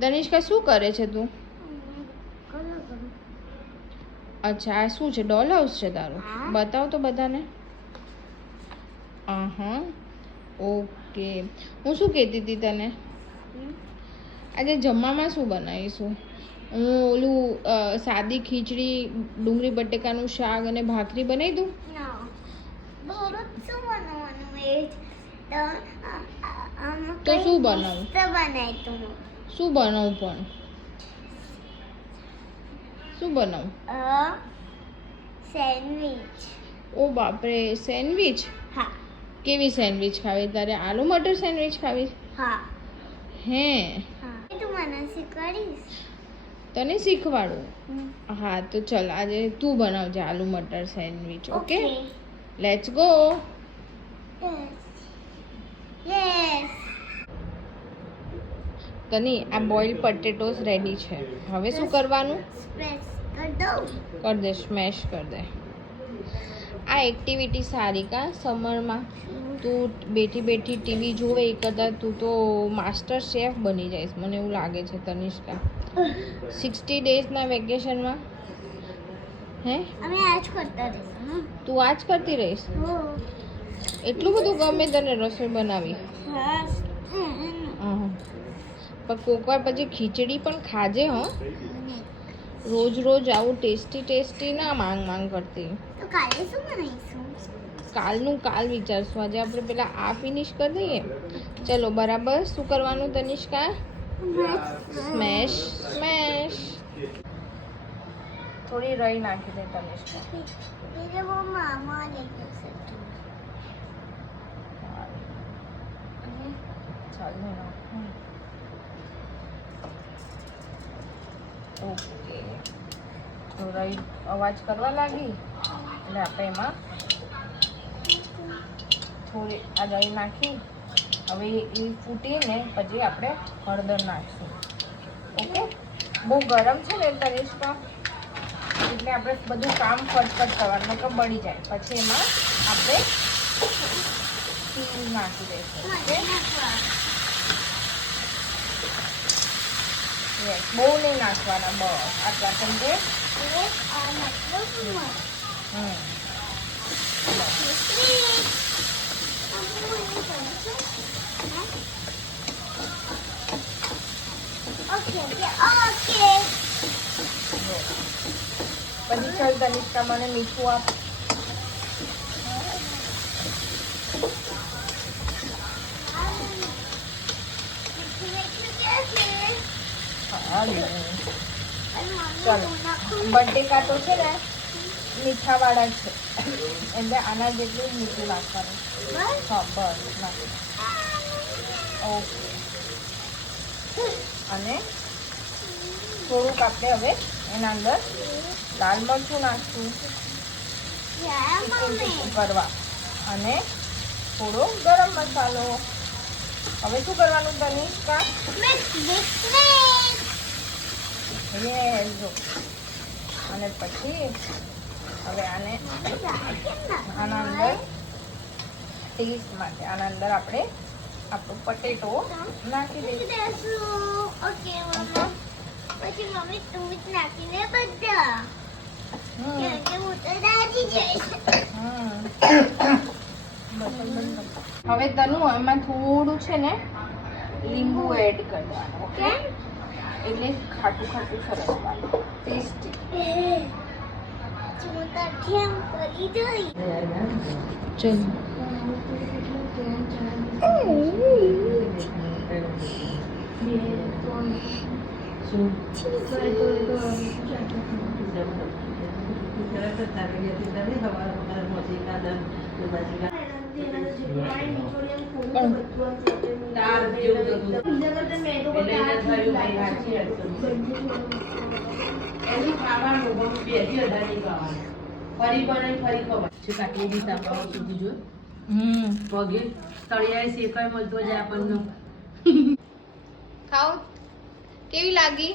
તનિષ્કા શું કરે છે તું? અચ્છા આ શું છે? ડોલ હાઉસ છે તારું? બતાવ તો બધાને. હા ઓકે. હું શું કહેતી હતી તને, આજે જમવામાં શું બનાવીશું? હું ઓલું સાદી ખીચડી, ડુંગળી બટેકાનું શાક અને ભાખરી બનાવી દઉં? તો શું બનાવું? શું બનાવું પણ? શું બનાવું? સેન્ડવિચ. ઓ બાપરે, સેન્ડવિચ? હા. કેવી સેન્ડવિચ ખાવી તારે? આલુ મટર સેન્ડવિચ ખાવી? હા. હે? હા. તું મને શીખવાડીશ? તને શીખવાડું? હા તો ચલ આજે તું બનાવજે aloo matar sandwich. Okay, let's go. Yes. તની આ બોઇલ પટેટોસ રેડી છે. હવે શું કરવાનું? સ્મેશ કર દઉં. કર દે, સ્મેશ કર દે. આ એક્ટિવિટી સારી કા સમરમાં? તું બેઠી બેઠી ટીવી જોવે એ કરતાં તું તો માસ્ટર શેફ બની જઈશ મને એવું લાગે છે તનિષ્કા. 60 ડેઝના વેકેશનમાં હે અમે આજ કરતા રહીશું. તું આજ કરતી રહીશ? એટલું બધું ગમે તને રસોઈ બનાવી? પણ કોક વાર પછી ખીચડી પણ ખાજે હો. રોજ રોજ આવું ટેસ્ટી ના માંગ કરતી. તો કાલે શું બનાવીશું? કાલનું કાલ વિચારશું. આજે આપણે પેલા આ ફિનિશ કરી દઈએ. ચલો બરાબર. શું કરવાનું તનિષ્કા? Smash smash. થોડી રઈ નાખી દે તનિષ્કા. ये वो मामा लेके सकते ચાલ ને. ઓકે તો રઈ અવાજ કરવા લાગી એટલે આપણે એમાં થોડી આ રઈ નાખી. હવે એ ફૂટીને પછી આપણે હળદર નાખીશું. ઓકે, બહુ ગરમ છે ને તનિષ્કા એટલે આપણે બધું કામ ફટફટ કરવાનું નકર બળી જાય. પછી એમાં આપણે તેલ નાખી દઈશું. ઓકે, બહુ નહીં નાખવાના, બસ આટલા સમજે. પછી ચલ તનિષ્કા મને મીઠું આપ. ચાલો બટેકા તો છે ને મીઠા વાળા છે એટલે આના જેટલું જ મીઠું નાખવાનું. હા બસ નાખી. ઓકે, અને થોડુંક આપણે હવે એના અંદર લાલ મરચું નાખશું કરવા અને થોડો ગરમ મસાલો. હવે શું કરવાનું તનિષ્કા? જો અને પછી હવે આને આના અંદર ટેસ્ટ માટે આના અંદર આપણે આપણું પટેટો નાખી દઈશું. ઓકે મમ્મા. પછી મમ્મી તું જ નાખીને બધા. હું તો દાદી જઈશ. હવે તનુ એમાં થોડું છે ને લીંબુ એડ કરી દેવાનું. ઓકે, એટલે ખાટું ખાટું સરસ લાગે, ટેસ્ટી. ચલ પગે તળિયાએ શેકાય મળતો જાય આપણને. ખાઓ. કેવી લાગી?